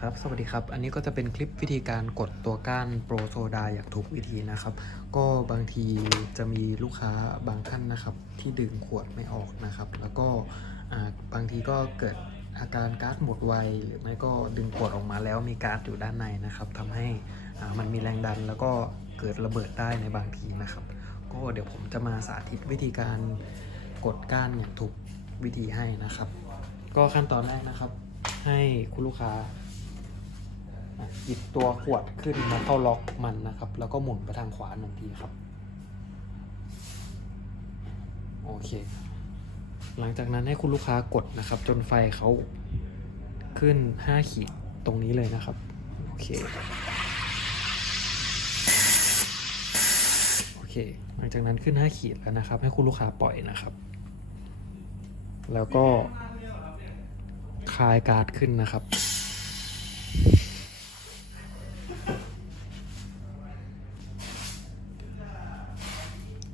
ครับสวัสดีครับ อันนี้ก็จะเป็นคลิปวิธีการกดตัวก้านโปรโซดาอย่างถูกวิธีนะครับ ก็บางทีจะมีลูกค้าบางท่านนะครับ ที่ดึงขวดไม่ออกนะครับ แล้วก็บางทีก็เกิดอาการก๊าซหมดไวหรือไม่ก็ดึงขวดออกมาแล้วมีก๊าซอยู่ด้านในนะครับทำให้มันมีแรงดันแล้วก็เกิดระเบิดได้ในบางทีนะครับ ก็เดี๋ยวผมจะมาสาธิตวิธีการกดก้านอย่างถูกวิธีให้นะครับ ก็ขั้นตอนแรกนะครับ ให้คุณลูกค้า หยิบตัวขวดขึ้นมาเข้าล็อกมันนะครับ แล้วก็หมุนไปทางขวาหนึ่งทีครับ โอเค หลังจากนั้นให้คุณลูกค้ากดนะครับ จนไฟเขาขึ้น 5 ขีดตรงนี้เลยนะครับ โอเค โอเค หลังจากนั้นขึ้น 5 ขีดแล้วนะครับ ให้คุณลูกค้าปล่อยนะครับ แล้วก็คลายการ์ดขึ้นนะครับ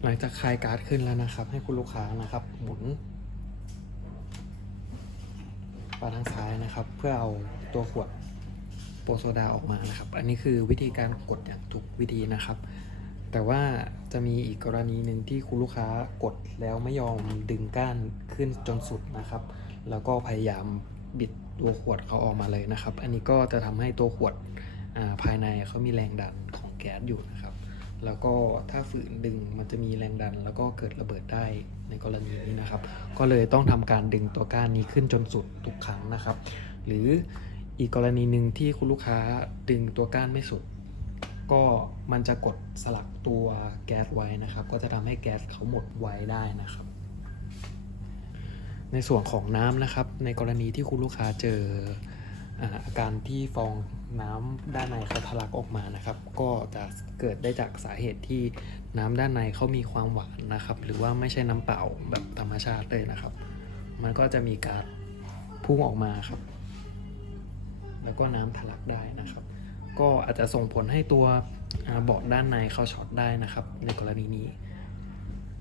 หลังจากคลายการ์ดขึ้นแล้วนะครับ ให้คุณลูกค้านะครับ หมุนไปทางซ้ายนะครับ เพื่อเอาตัวขวดโปรโซดาออกมานะครับ อันนี้คือวิธีการกดอย่างถูกวิธีนะครับ แต่ว่าจะมีอีกกรณีหนึ่งที่คุณลูกค้ากดแล้วไม่ยอมดึงก้านขึ้นจนสุดนะครับ แล้วก็พยายามบิดตัวขวดเขาออกมาเลยนะครับ อันนี้ก็จะทำให้ตัวขวดอ่าภายในเขามีแรงดันของแก๊สอยู่นะครับ แล้วก็ถ้าฝืนดึงมันจะมีแรงดัน แล้วก็เกิดระเบิดได้ในกรณีนี้นะครับ ก็เลยต้องทำการดึงตัวก้านนี้ขึ้นจนสุดทุกครั้งนะครับ หรืออีกกรณีหนึ่งที่คุณลูกค้าดึงตัวก้านไม่สุด ก็มันจะกดสลักตัวแก๊สไว้นะครับ ก็จะทำให้แก๊สเขาหมดไว้ได้นะครับ ในส่วนของน้ำนะครับ ในกรณีที่คุณลูกค้าเจออ่าอาการที่ฟอง น้ำด้านในเขาทะลักออกมานะครับ ก็จะเกิดได้จากสาเหตุที่น้ำด้านในเขามีความหวานนะครับ หรือว่าไม่ใช่น้ำเปล่าแบบธรรมชาติเลยนะครับ มันก็จะมีการพุ่งออกมาครับ แล้วก็น้ำทะลักได้นะครับ ก็อาจจะส่งผลให้ตัวเบาะด้านในเขาช็อตได้นะครับ ในกรณีนี้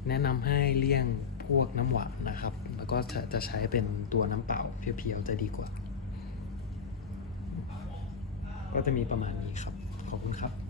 แนะนำให้เลี่ยงพวกน้ำหวานนะครับ แล้วก็จะจะใช้เป็นตัวน้ำเปล่าเพียวๆจะดีกว่า ก็จะมีประมาณนี้ครับ ขอบคุณครับ